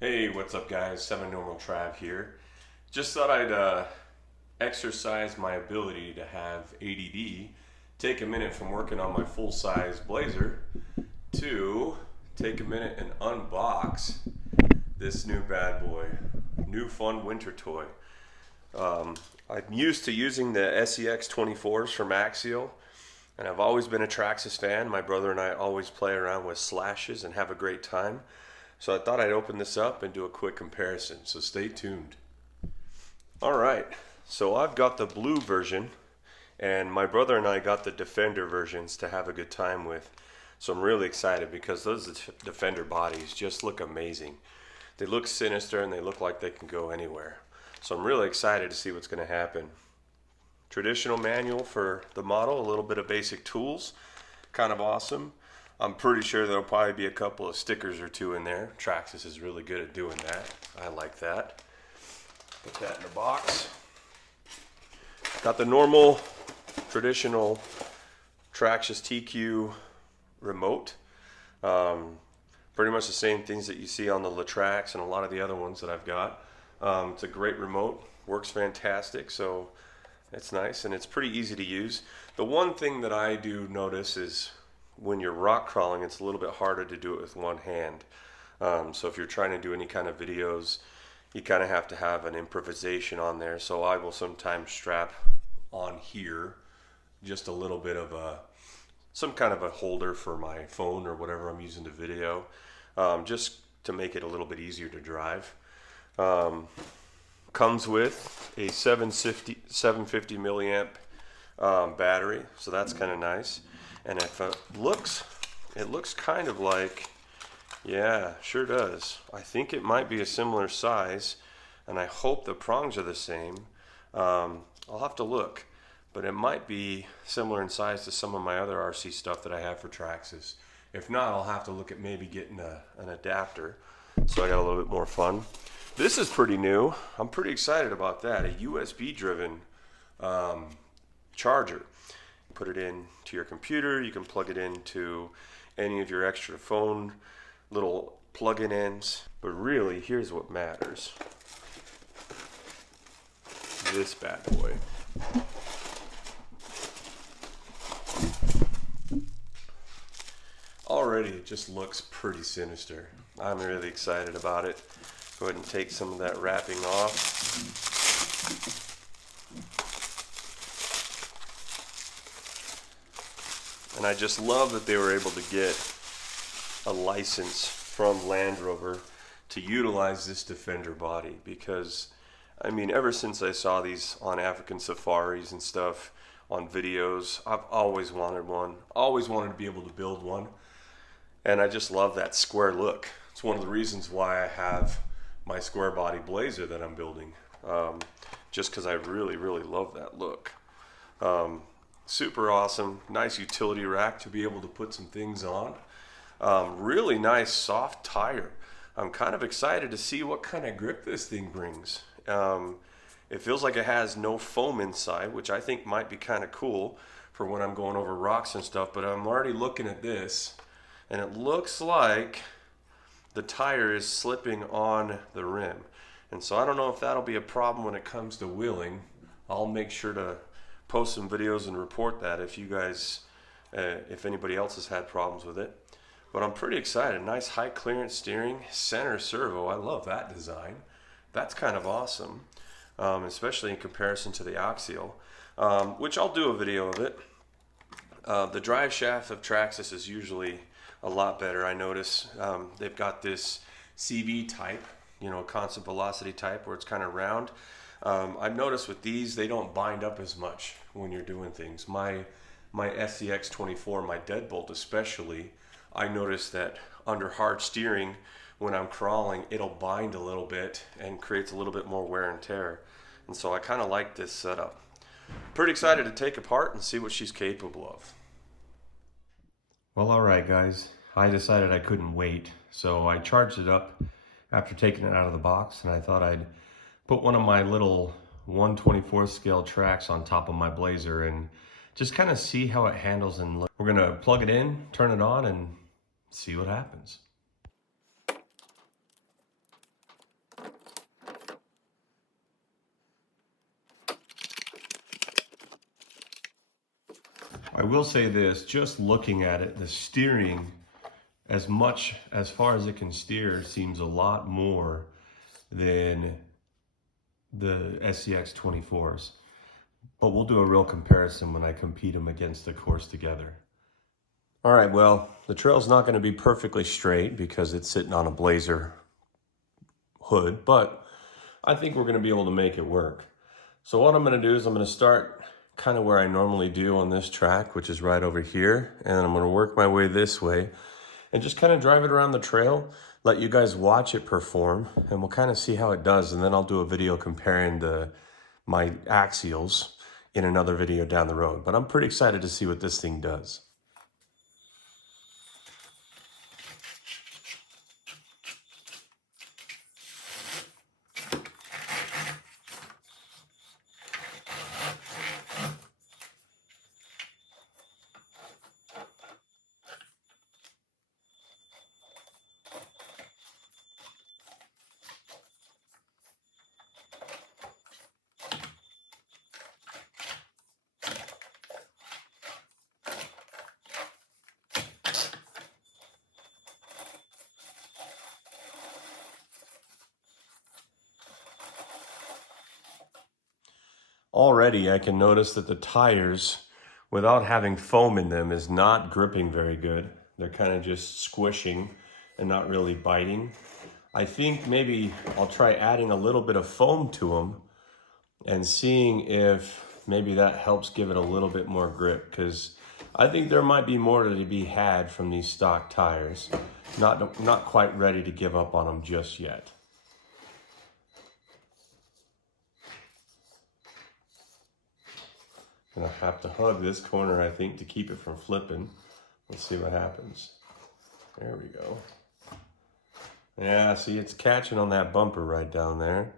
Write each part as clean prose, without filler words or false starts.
Hey, what's up guys? 7Normal Trav here. Just thought I'd exercise my ability to have ADD, take a minute from working on my full-size Blazer to take a minute and unbox this new bad boy, new fun winter toy. I'm used to using the SEX24s from Axial, and I've always been a Traxxas fan. My brother and I always play around with slashes and have a great time. So I thought I'd open this up and do a quick comparison, so stay tuned. Alright, so I've got the blue version, and my brother and I got the Defender versions to have a good time with. So I'm really excited because those Defender bodies just look amazing. They look sinister and they look like they can go anywhere. So I'm really excited to see what's going to happen. Traditional manual for the model, a little bit of basic tools, kind of awesome. I'm pretty sure there'll probably be a couple of stickers or two in there. Traxxas is really good at doing that. I like that. Put that in the box. Got the normal, traditional Traxxas TQ remote. Pretty much the same things that you see on the Traxxas and a lot of the other ones that I've got. It's a great remote, works fantastic, so it's nice and it's pretty easy to use. The one thing that I do notice is when you're rock crawling, it's a little bit harder to do it with one hand. So if you're trying to do any kind of videos, you kind of have to have an improvisation on there. So I will sometimes strap on here just a little bit of some kind of a holder for my phone or whatever I'm using to video, just to make it a little bit easier to drive. Comes with a 750 milliamp battery, so that's kind of nice. And if it looks kind of like, yeah, sure does. I think it might be a similar size, and I hope the prongs are the same. I'll have to look, but it might be similar in size to some of my other RC stuff that I have for Traxxas. If not, I'll have to look at maybe getting an adapter, so I got a little bit more fun. This is pretty new. I'm pretty excited about that. A USB driven charger. Put it in to your computer. You can plug it into any of your extra phone little plug-in ends. But really, here's what matters. This bad boy. Already, it just looks pretty sinister. I'm really excited about it. Go ahead and take some of that wrapping off. And I just love that they were able to get a license from Land Rover to utilize this Defender body, because I mean, ever since I saw these on African safaris and stuff on videos, I've always wanted one, always wanted to be able to build one, and I just love that square look. It's one of the reasons why I have my square body Blazer that I'm building, just because I really love that look. Super awesome, nice utility rack to be able to put some things on. Really nice soft tire. I'm kind of excited to see what kind of grip this thing brings. It feels like it has no foam inside, which I think might be kind of cool for when I'm going over rocks and stuff, but I'm already looking at this and it looks like the tire is slipping on the rim. And so I don't know if that'll be a problem when it comes to wheeling. I'll make sure to post some videos and report that if you guys, if anybody else has had problems with it. But I'm pretty excited. Nice high clearance steering, center servo. I love that design. That's kind of awesome, especially in comparison to the Axial, which I'll do a video of it. The drive shaft of Traxxas is usually a lot better. I notice they've got this CV type, you know, constant velocity type, where it's kind of round. I've noticed with these, they don't bind up as much when you're doing things. My SCX24, my deadbolt especially, I noticed that under hard steering, when I'm crawling, it'll bind a little bit and creates a little bit more wear and tear. And so I kind of like this setup. Pretty excited to take apart and see what she's capable of. Well, alright guys, I decided I couldn't wait, so I charged it up after taking it out of the box, and I thought I'd put one of my little 1/24 scale tracks on top of my Blazer and just kind of see how it handles. And we're gonna plug it in, turn it on, and see what happens. I will say this, just looking at it, the steering, as far as it can steer, seems a lot more than the SCX 24s. But we'll do a real comparison when I compete them against the course together. All right, well, the trail's not going to be perfectly straight because it's sitting on a Blazer hood, but I think we're going to be able to make it work. So what I'm going to do is I'm going to start kind of where I normally do on this track, which is right over here, and I'm going to work my way this way and just kind of drive it around the trail, let you guys watch it perform, and we'll kind of see how it does, and then I'll do a video comparing my axials in another video down the road. But I'm pretty excited to see what this thing does. Already I can notice that the tires, without having foam in them, is not gripping very good. They're kind of just squishing and not really biting. I think maybe I'll try adding a little bit of foam to them and seeing if maybe that helps give it a little bit more grip, because I think there might be more to be had from these stock tires. Not quite ready to give up on them just yet. Gonna have to hug this corner, I think, to keep it from flipping. Let's see what happens. There we go. Yeah, see, it's catching on that bumper right down there.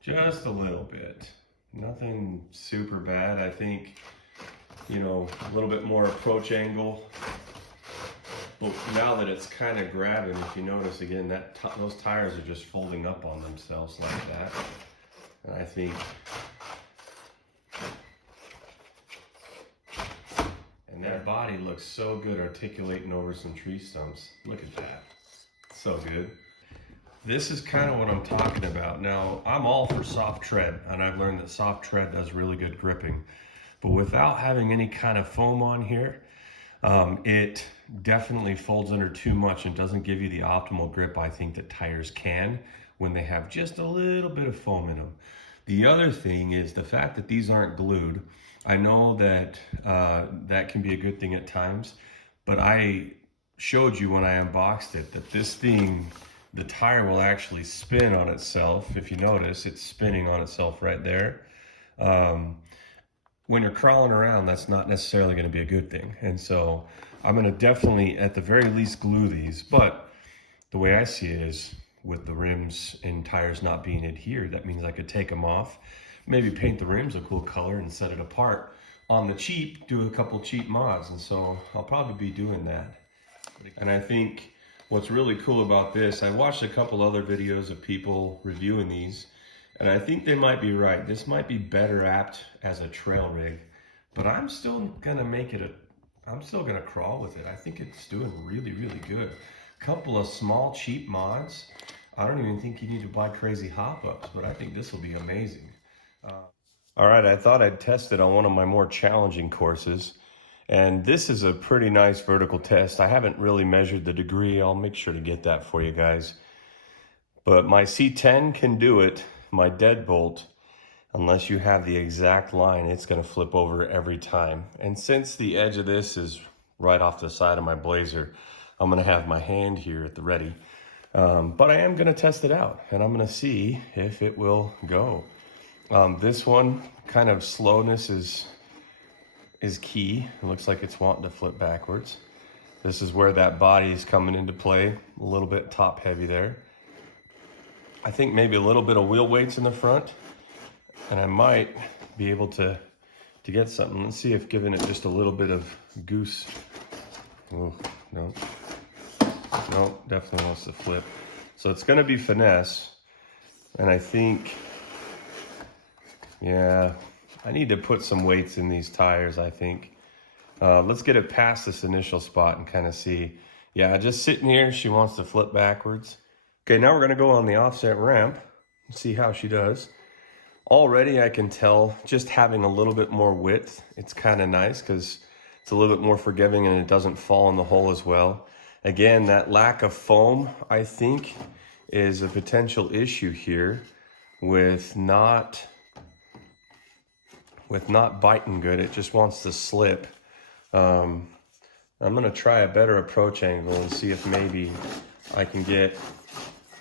Just a little bit. Nothing super bad. I think, you know, a little bit more approach angle. But now that it's kind of grabbing, if you notice again, those tires are just folding up on themselves like that. And I think... And that body looks so good articulating over some tree stumps. Look at that. So good. This is kind of what I'm talking about. Now, I'm all for soft tread, and I've learned that soft tread does really good gripping. But without having any kind of foam on here, it definitely folds under too much and doesn't give you the optimal grip I think that tires can when they have just a little bit of foam in them. The other thing is the fact that these aren't glued. I know that that can be a good thing at times, but I showed you when I unboxed it that this thing, the tire will actually spin on itself. If you notice, it's spinning on itself right there. When you're crawling around, that's not necessarily going to be a good thing. And so I'm going to definitely, at the very least, glue these. But the way I see it is with the rims and tires not being adhered, that means I could take them off, maybe paint the rims a cool color and set it apart. On the cheap, do a couple cheap mods, and so I'll probably be doing that. And I think what's really cool about this, I watched a couple other videos of people reviewing these, and I think they might be right. This might be better apt as a trail rig, but I'm still gonna I'm still gonna crawl with it. I think it's doing really, really good. Couple of small cheap mods. I don't even think you need to buy crazy hop-ups, but I think this will be amazing. All right, I thought I'd test it on one of my more challenging courses. And this is a pretty nice vertical test. I haven't really measured the degree. I'll make sure to get that for you guys. But my C10 can do it. My deadbolt, unless you have the exact line, it's gonna flip over every time. And since the edge of this is right off the side of my Blazer, I'm gonna have my hand here at the ready. But I am gonna test it out, and I'm gonna see if it will go. This one, kind of slowness is key. It looks like it's wanting to flip backwards. This is where that body is coming into play, a little bit top heavy there. I think maybe a little bit of wheel weights in the front, and I might be able to get something. Let's see if giving it just a little bit of goose. Oh, no, definitely wants to flip. So it's gonna be finesse, and I think, yeah, I need to put some weights in these tires, I think. Let's get it past this initial spot and kind of see. Yeah, just sitting here, she wants to flip backwards. Okay, now we're gonna go on the offset ramp and see how she does. Already I can tell just having a little bit more width, it's kind of nice because it's a little bit more forgiving and it doesn't fall in the hole as well. Again, that lack of foam, I think, is a potential issue here with not biting good. It just wants to slip. I'm gonna try a better approach angle and see if maybe I can get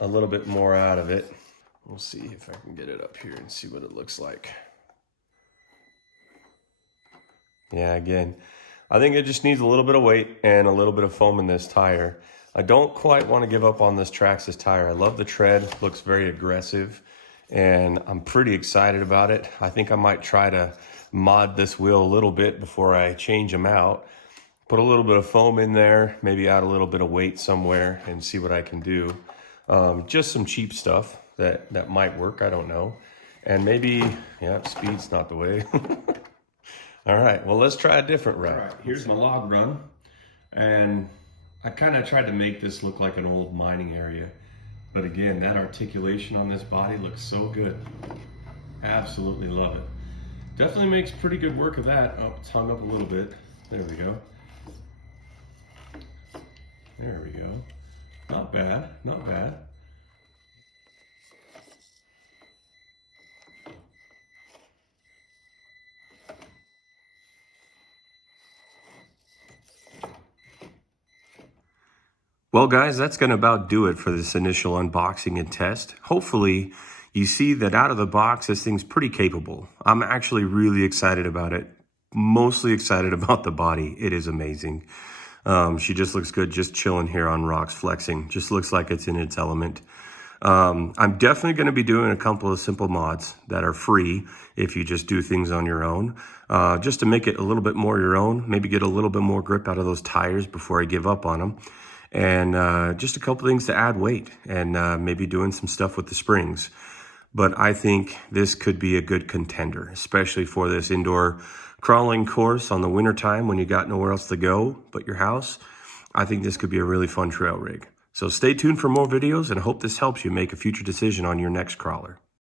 a little bit more out of it. We'll see if I can get it up here and see what it looks like. Yeah, again, I think it just needs a little bit of weight and a little bit of foam in this tire. I don't quite want to give up on this Traxxas tire. I love the tread, looks very aggressive, and I'm pretty excited about it. I think I might try to mod this wheel a little bit before I change them out. Put a little bit of foam in there, maybe add a little bit of weight somewhere and see what I can do. Just some cheap stuff that might work, I don't know. And maybe, yeah, speed's not the way. All right, well, let's try a different route. All right, here's my log run. And I kind of tried to make this look like an old mining area. But again, that articulation on this body looks so good. Absolutely love it. Definitely makes pretty good work of that. Oh, it's hung up a little bit. There we go. There we go. Not bad, not bad. Well, guys, that's going to about do it for this initial unboxing and test. Hopefully, you see that out of the box, this thing's pretty capable. I'm actually really excited about it. Mostly excited about the body. It is amazing. She just looks good just chilling here on rocks, flexing. Just looks like it's in its element. I'm definitely going to be doing a couple of simple mods that are free if you just do things on your own. Just to make it a little bit more your own. Maybe get a little bit more grip out of those tires before I give up on them. And just a couple things to add weight and maybe doing some stuff with the springs. But I think this could be a good contender, especially for this indoor crawling course on the winter time when you got nowhere else to go but your house. I think this could be a really fun trail rig. So stay tuned for more videos and I hope this helps you make a future decision on your next crawler.